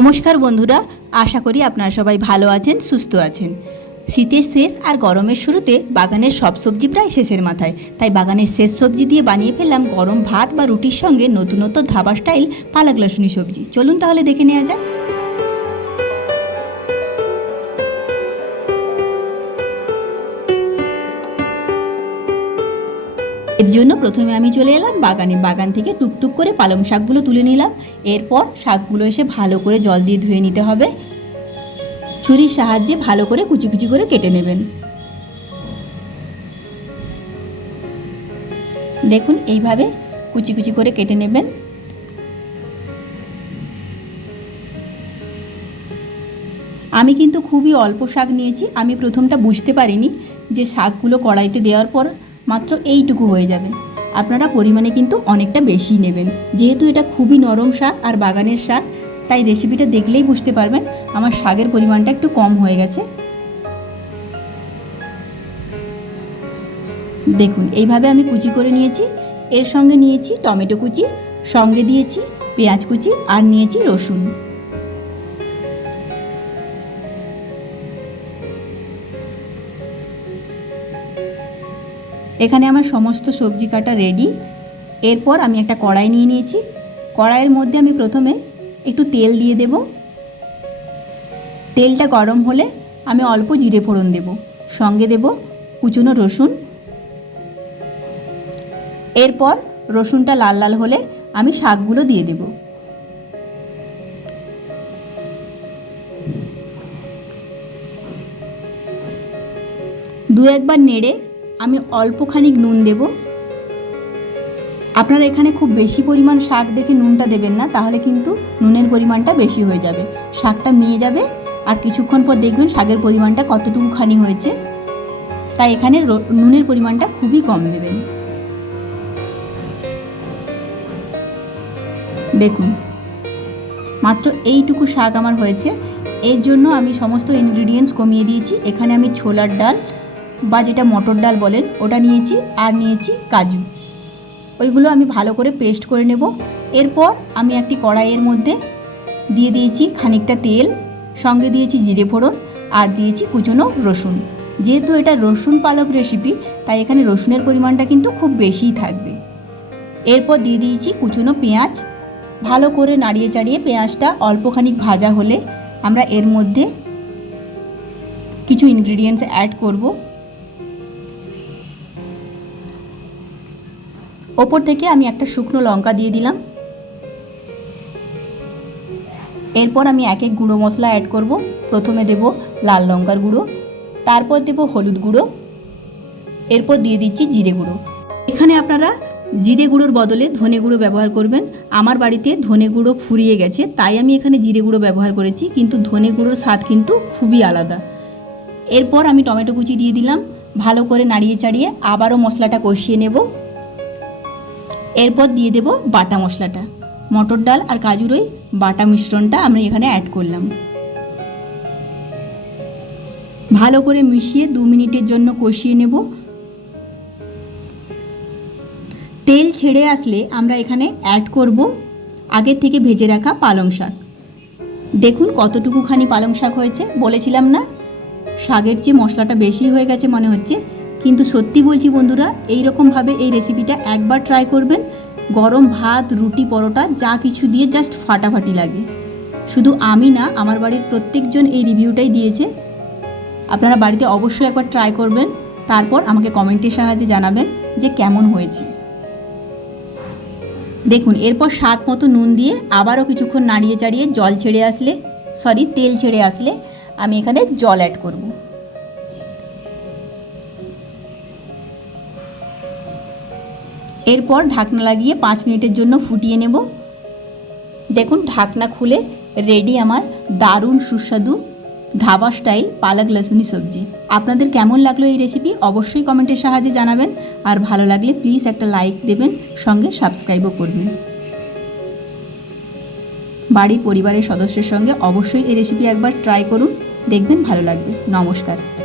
নমস্কার বন্ধুরা, আশা করি আপনারা সবাই ভালো আছেন, সুস্থ আছেন। শীতের শেষ আর গরমের শুরুতে বাগানের সব সবজি প্রায় শেষের মাথায়। তাই বাগানের শেষ সবজি দিয়ে বানিয়ে ফেললাম গরম ভাত বা রুটির সঙ্গে নতুনত্ব ধাবা স্টাইল পালাক লসুনি সবজি। চলুন তাহলে দেখে নেওয়া যাক। এর জন্য প্রথমে আমি চলে এলাম বাগানে বাগান থেকে টুকটুক করে পালং শাকগুলো তুলে নিলাম। এরপর শাকগুলো এসে ভালো করে জল দিয়ে ধুয়ে নিতে হবে। ছুরির সাহায্যে ভালো করে কুচি কুচি করে কেটে নেবেন। দেখুন, এইভাবে কুচি কুচি করে কেটে নেবেন। আমি কিন্তু খুবই অল্প শাক নিয়েছি, আমি প্রথমটা বুঝতে পারিনি যে শাকগুলো কড়াইতে দেওয়ার পর মাত্র এইটুকু হয়ে যাবে। আপনারা পরিমাণে কিন্তু অনেকটা বেশি নেবেন। যেহেতু এটা খুবই নরম শাক আর বাগানের শাক, তাই রেসিপিটা দেখলেই বুঝতে পারবেন আমার শাকের পরিমাণটা একটু কম হয়ে গেছে। দেখুন, এইভাবে আমি কুচি করে নিয়েছি। এর সঙ্গে নিয়েছি টমেটো কুচি, সঙ্গে দিয়েছি পেঁয়াজ কুচি আর নিয়েছি রসুন। এখানে আমার সমস্ত সবজি কাটা রেডি এরপর আমি একটা কড়াই নিয়ে নিয়েছি। কড়াইয়ের মধ্যে আমি প্রথমে একটু তেল দিয়ে দেব। তেলটা গরম হলে আমি অল্প জিরে ফোড়ন দেব। সঙ্গে দেব কুচনো রসুন। এরপর রসুনটা লাল লাল হলে আমি শাকগুলো দিয়ে দেব। দু একবার নেড়ে আমি অল্পখানি নুন দেব। আপনারা এখানে খুব বেশি পরিমাণ শাক দেখে নুনটা দেবেন না, তাহলে কিন্তু নুনের পরিমাণটা বেশি হয়ে যাবে। শাকটা মিয়ে যাবে, আর কিছুক্ষণ পর দেখবেন শাকের পরিমাণটা কতটুকু খানি হয়েছে। তাই এখানে নুনের পরিমাণটা খুবই কম দেবেন। দেখুন, মাত্র এইটুকু শাক আমার হয়েছে। এর জন্য আমি সমস্ত ইনগ্রিডিয়েন্টস কমিয়ে দিয়েছি। এখানে আমি ছোলার ডাল বা যেটা মটর ডাল বলেন, ওটা নিয়েছি আর নিয়েছি কাজু। ওইগুলো আমি ভালো করে পেস্ট করে নেব। এরপর আমি একটি কড়াইয়ের মধ্যে দিয়ে দিয়েছি খানিকটা তেল, সঙ্গে দিয়েছি জিরে ফোড়ন আর দিয়েছি কুচনো রসুন। যেহেতু এটা রসুন পালক রেসিপি তাই এখানে রসুনের পরিমাণটা কিন্তু খুব বেশিই থাকবে। এরপর দিয়ে দিয়েছি কুচনো পেঁয়াজ। ভালো করে নাড়িয়ে চাড়িয়ে পেঁয়াজটা অল্পখানিক ভাজা হলে আমরা এর মধ্যে কিছু ইনগ্রিডিয়েন্টস অ্যাড করব। ওপর থেকে আমি একটা শুকনো লঙ্কা দিয়ে দিলাম। এরপর আমি এক এক গুঁড়ো মশলা অ্যাড করব। প্রথমে দেব লাল লঙ্কার গুঁড়ো, তারপর দেব হলুদ গুঁড়ো, এরপর দিয়ে দিচ্ছি জিরে গুঁড়ো। এখানে আপনারা জিরে গুঁড়োর বদলে ধনে গুঁড়ো ব্যবহার করবেন। আমার বাড়িতে ধনে গুঁড়ো ফুরিয়ে গেছে, তাই আমি এখানে জিরে গুঁড়ো ব্যবহার করেছি, কিন্তু ধনে গুঁড়োর স্বাদ কিন্তু খুবই আলাদা। এরপর আমি টমেটো কুচি দিয়ে দিলাম। ভালো করে নাড়িয়ে চাড়িয়ে আবারও মশলাটা কষিয়ে নেব। এরপর দিয়ে দেব বাটা মশলাটা। মটর ডাল আর কাজুর ওই বাটা মিশ্রণটা আমরা এখানে অ্যাড করলাম। ভালো করে মিশিয়ে দু মিনিটের জন্য কষিয়ে নেব। তেল ছেড়ে আসলে আমরা এখানে অ্যাড করব আগের থেকে ভেজে রাখা পালং শাক। দেখুন কতটুকুখানি পালং শাক হয়েছে, বলেছিলাম না? শাকের চেয়ে মশলাটা বেশি হয়ে গেছে মনে হচ্ছে। কিন্তু সত্যি বলছি বন্ধুরা এই রকমভাবে এই রেসিপিটা একবার ট্রাই করবেন। গরম ভাত, রুটি, পরোটা, যা কিছু দিয়ে জাস্ট ফাটাফাটি লাগে। শুধু আমি না, আমার বাড়ির প্রত্যেকজন এই রিভিউটাই দিয়েছে। আপনারা বাড়িতে অবশ্যই একবার ট্রাই করবেন। তারপর আমাকে কমেন্টের সাহায্যে জানাবেন যে কেমন হয়েছে। দেখুন, এরপর স্বাদ মতো নুন দিয়ে আবারও কিছুক্ষণ নাড়িয়ে চাড়িয়ে জল ছেড়ে আসলে সরি তেল ছেড়ে আসলে আমি এখানে জল অ্যাড করব। এরপর ঢাকনা লাগিয়ে পাঁচ মিনিটের জন্য ফুটিয়ে নেব। দেখুন, ঢাকনা খুলে রেডি আমার দারুণ সুস্বাদু ধাবা স্টাইল পালক লসুনি সবজি। আপনাদের কেমন লাগল এই রেসিপি অবশ্যই কমেন্টের সাহায্যে জানাবেন। আর ভালো লাগলে প্লিজ একটা লাইক দেবেন, সঙ্গে সাবস্ক্রাইবও করবেন। বাড়ির পরিবারের সদস্যের সঙ্গে অবশ্যই এই রেসিপি একবার ট্রাই করুন। দেখবেন ভালো লাগবে। নমস্কার।